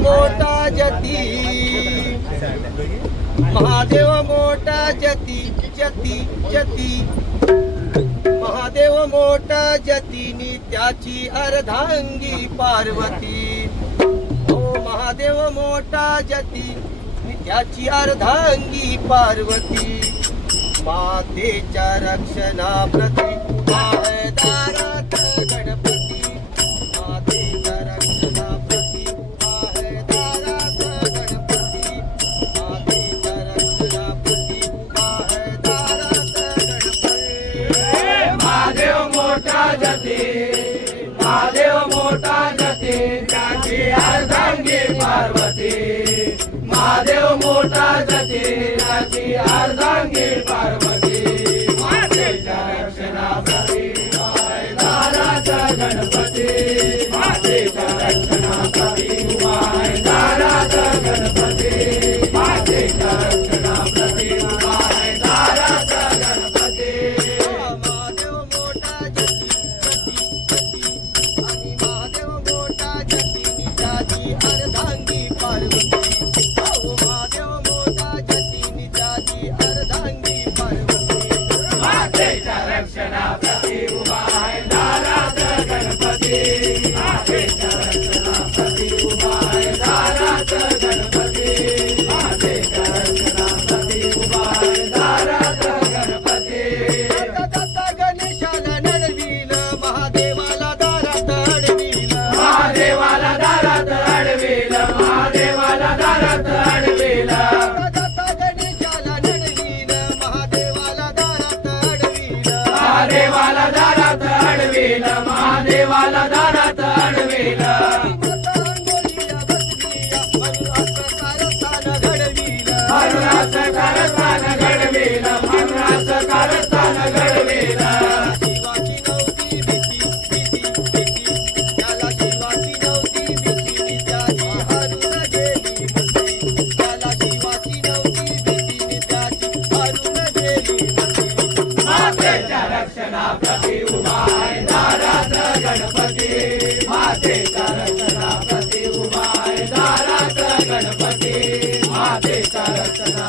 मोठा जती। महादेव मोठा जती जती जती। महादेव मोठा जतीनी त्याची अर्धांगी पार्वती। ओ महादेव मोठा जती त्याची अर्धांगी पार्वती। मातेच्या रक्षणाप्रती आहे महादेव मोठा जाते महादेव मोठा जाते त्याची अर्धांगी पार्वती. महादेव मोठा जाते त्याची अर्धांगी पार्वती. मातेच्या रक्षणासाठी गणपती मातेच्या रक्षणासाठी मातेच्या रक्षणाप्रती उभा गणपती महादेवाला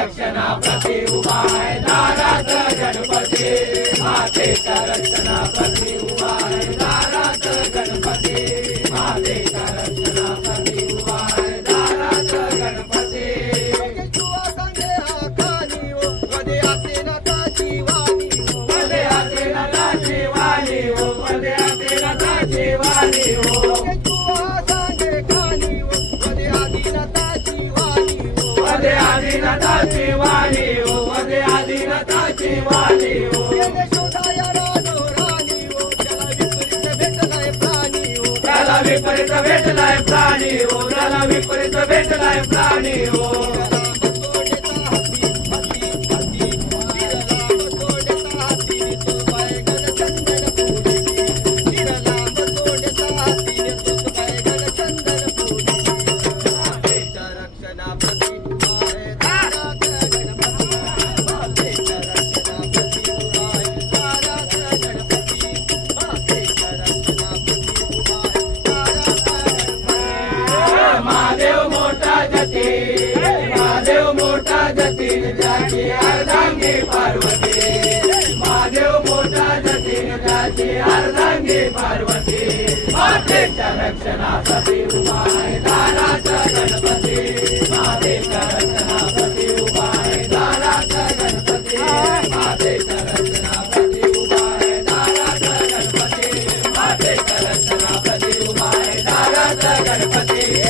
रक्षणा रक्षणाप्रती उभा आहे दारात गणपती मातेचा रक्षणाप्रती उभा आहे दारात गणपती मातेचा आधी वाणी हो मध्ये आधी वाणी हो त्याला विपरीत भेटलाय प्राणी हो त्याला विपरीत भेटलाय प्राणी पार्वती महादेव मोठा जतीन जाती पार्वती मातेच्या रक्षणासाठी उभाय दाराचा गणपती मातेच्या रक्षणासाठी उभाय दाराचा गणपती मातेच्या रक्षणासाठी उभाय दाराचा गणपती मातेच्या रक्षणासाठी उभाय दाराचा गणपती